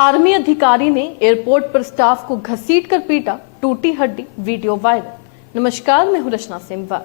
Army अधिकारी ने airport पर स्टाफ को घसीटकर पीटा, टूटी हड्डी, वीडियो वायरल। नमस्कार, मैं हूं रचना सिंह।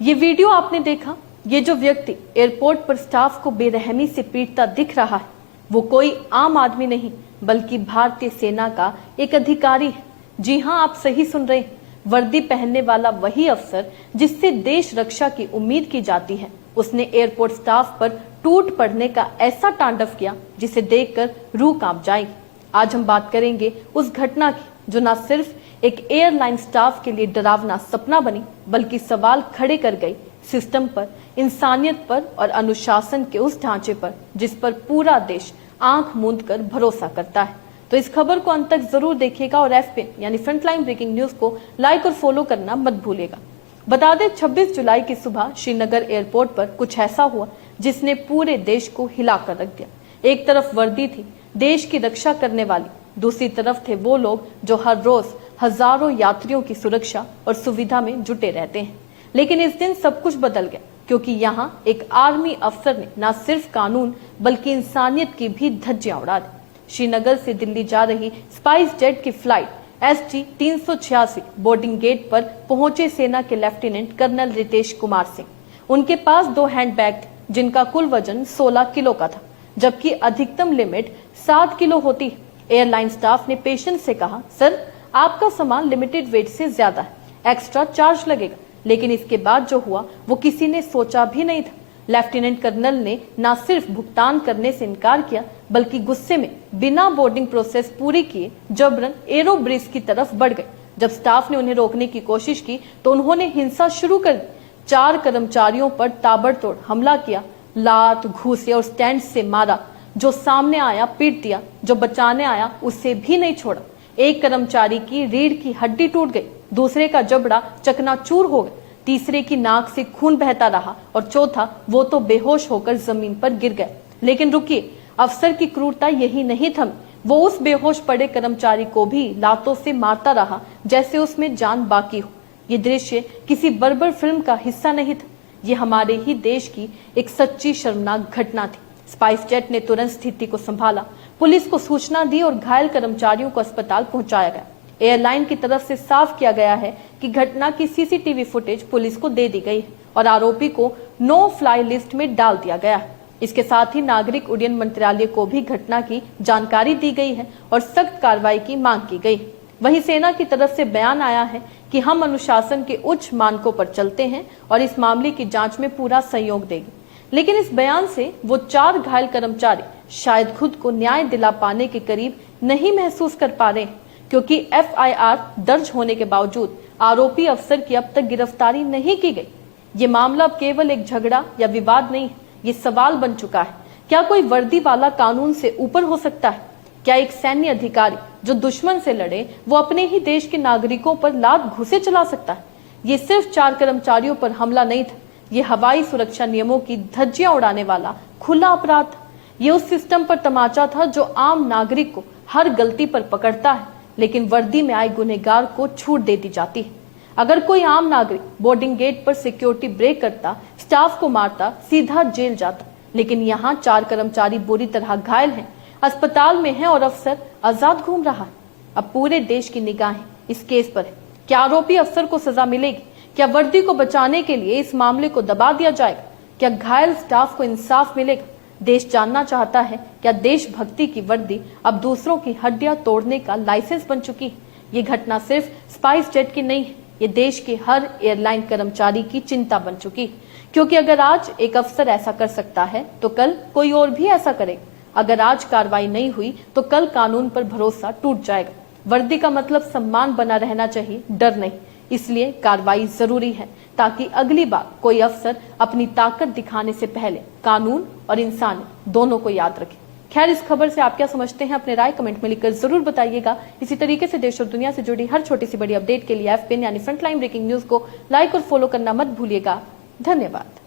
ये वीडियो आपने देखा। ये जो व्यक्ति एयरपोर्ट पर स्टाफ को बेरहमी से पीटता दिख रहा है, वो कोई आम आदमी नहीं बल्कि भारतीय सेना का एक अधिकारी है। जी हां, आप सही सुन रहे हैं। वर्दी पहनने वाला वही अफसर जिससे देश रक्षा की उम्मीद की जाती है, उसने एयरपोर्ट स्टाफ पर टूट पड़ने का ऐसा तांडव किया जिसे देखकर रूह कांप जाएगी। आज हम बात करेंगे उस घटना की जो न सिर्फ एक एयरलाइन स्टाफ के लिए डरावना सपना बनी, बल्कि सवाल खड़े कर गई सिस्टम पर, इंसानियत पर और अनुशासन के उस ढांचे पर जिस पर पूरा देश आंख मूंद कर भरोसा करता है। तो इस खबर को अंत तक जरूर देखिएगा और FPN यानी फ्रंटलाइन ब्रेकिंग न्यूज को लाइक और फॉलो करना मत भूलिएगा। बता दें, 26 जुलाई की सुबह श्रीनगर एयरपोर्ट पर कुछ ऐसा हुआ जिसने पूरे देश को हिलाकर रख दिया। एक तरफ वर्दी थी देश की रक्षा करने वाली, दूसरी तरफ थे वो लोग जो हर रोज हजारों यात्रियों की सुरक्षा और सुविधा में जुटे रहते हैं। लेकिन इस दिन सब कुछ बदल गया, क्योंकि यहाँ एक आर्मी अफसर ने न सिर्फ कानून बल्कि इंसानियत की भी धज्जियां उड़ा दी। श्रीनगर से दिल्ली जा रही स्पाइस जेट की फ्लाइट ST 386 बोर्डिंग गेट पर पहुंचे सेना के लेफ्टिनेंट कर्नल रितेश कुमार सिंह। उनके पास 2 हैंडबैग थे जिनका कुल वजन 16 किलो का था, जबकि अधिकतम लिमिट 7 किलो होती है। एयरलाइन स्टाफ ने पेशेंट से कहा, सर आपका सामान लिमिटेड वेट से ज्यादा है, एक्स्ट्रा चार्ज लगेगा। लेकिन इसके बाद जो हुआ वो किसी ने सोचा भी नहीं था। लेफ्टिनेंट कर्नल ने न सिर्फ भुगतान करने से इनकार किया, बल्कि गुस्से में बिना बोर्डिंग प्रोसेस पूरी किए जबरन एरो ब्रिज की तरफ बढ़ गए। जब स्टाफ ने उन्हें रोकने की कोशिश की तो उन्होंने हिंसा शुरू कर दी। 4 कर्मचारियों पर ताबड़तोड़ हमला किया, लात, घूंसे और स्टैंड से मारा। जो सामने आया पीट दिया, जो बचाने आया उसे भी नहीं छोड़ा। एक कर्मचारी की रीढ़ की हड्डी टूट गई, दूसरे का जबड़ा चकनाचूर हो गया, तीसरे की नाक से खून बहता रहा और चौथा वो तो बेहोश होकर जमीन पर गिर गया। लेकिन रुकिए, अफसर की क्रूरता यही नहीं थमी। वो उस बेहोश पड़े कर्मचारी को भी लातों से मारता रहा जैसे उसमें जान बाकी हो। ये दृश्य किसी बर्बर फिल्म का हिस्सा नहीं था, ये हमारे ही देश की एक सच्ची शर्मनाक घटना थी। स्पाइस जेट ने तुरंत स्थिति को संभाला, पुलिस को सूचना दी और घायल कर्मचारियों को अस्पताल पहुंचाया गया। एयरलाइन की तरफ से साफ किया गया है कि घटना की CCTV फुटेज पुलिस को दे दी गई है और आरोपी को नो फ्लाई लिस्ट में डाल दिया गया है। इसके साथ ही नागरिक उड्डयन मंत्रालय को भी घटना की जानकारी दी गई है और सख्त कार्रवाई की मांग की गई। वहीं सेना की तरफ से बयान आया है कि हम अनुशासन के उच्च मानकों पर चलते हैं और इस मामले की जांच में पूरा सहयोग देंगे। लेकिन इस बयान से वो 4 घायल कर्मचारी शायद खुद को न्याय दिला पाने के करीब नहीं महसूस कर पा रहे हैं, क्योंकि FIR दर्ज होने के बावजूद आरोपी अफसर की अब तक गिरफ्तारी नहीं की गई। ये मामला अब केवल एक झगड़ा या विवाद नहीं है, ये सवाल बन चुका है, क्या कोई वर्दी वाला कानून से ऊपर हो सकता है? क्या एक सैन्य अधिकारी जो दुश्मन से लड़े वो अपने ही देश के नागरिकों पर लात घूंसे चला सकता है? ये सिर्फ 4 कर्मचारियों पर हमला नहीं था, ये हवाई सुरक्षा नियमों की धज्जियां उड़ाने वाला खुला अपराध था। ये उस सिस्टम पर तमाचा था जो आम नागरिक को हर गलती पर पकड़ता है, लेकिन वर्दी में आए गुनहगार को छूट दे दी जाती है। अगर कोई आम नागरिक बोर्डिंग गेट पर सिक्योरिटी ब्रेक करता, स्टाफ को मारता, सीधा जेल जाता। लेकिन यहाँ 4 कर्मचारी बुरी तरह घायल हैं, अस्पताल में हैं और अफसर आजाद घूम रहा है। अब पूरे देश की निगाहें इस केस पर है। क्या आरोपी अफसर को सजा मिलेगी? क्या वर्दी को बचाने के लिए इस मामले को दबा दिया जाएगा? क्या घायल स्टाफ को इंसाफ मिलेगा? देश जानना चाहता है, क्या देशभक्ति की वर्दी अब दूसरों की हड्डियां तोड़ने का लाइसेंस बन चुकी है? ये घटना सिर्फ स्पाइस जेट की नहीं है, ये देश के हर एयरलाइन कर्मचारी की चिंता बन चुकी है। क्योंकि अगर आज एक अफसर ऐसा कर सकता है तो कल कोई और भी ऐसा करेगा। अगर आज कार्रवाई नहीं हुई तो कल कानून पर भरोसा टूट जाएगा। वर्दी का मतलब सम्मान बना रहना चाहिए, डर नहीं। इसलिए कार्रवाई जरूरी है ताकि अगली बार कोई अफसर अपनी ताकत दिखाने से पहले कानून और इंसान दोनों को याद रखे। खैर, इस खबर से आप क्या समझते हैं, अपने राय कमेंट में लिखकर जरूर बताइएगा। इसी तरीके से देश और दुनिया से जुड़ी हर छोटी सी बड़ी अपडेट के लिए FPN यानी फ्रंटलाइन ब्रेकिंग न्यूज को लाइक और फॉलो करना मत भूलिएगा। धन्यवाद।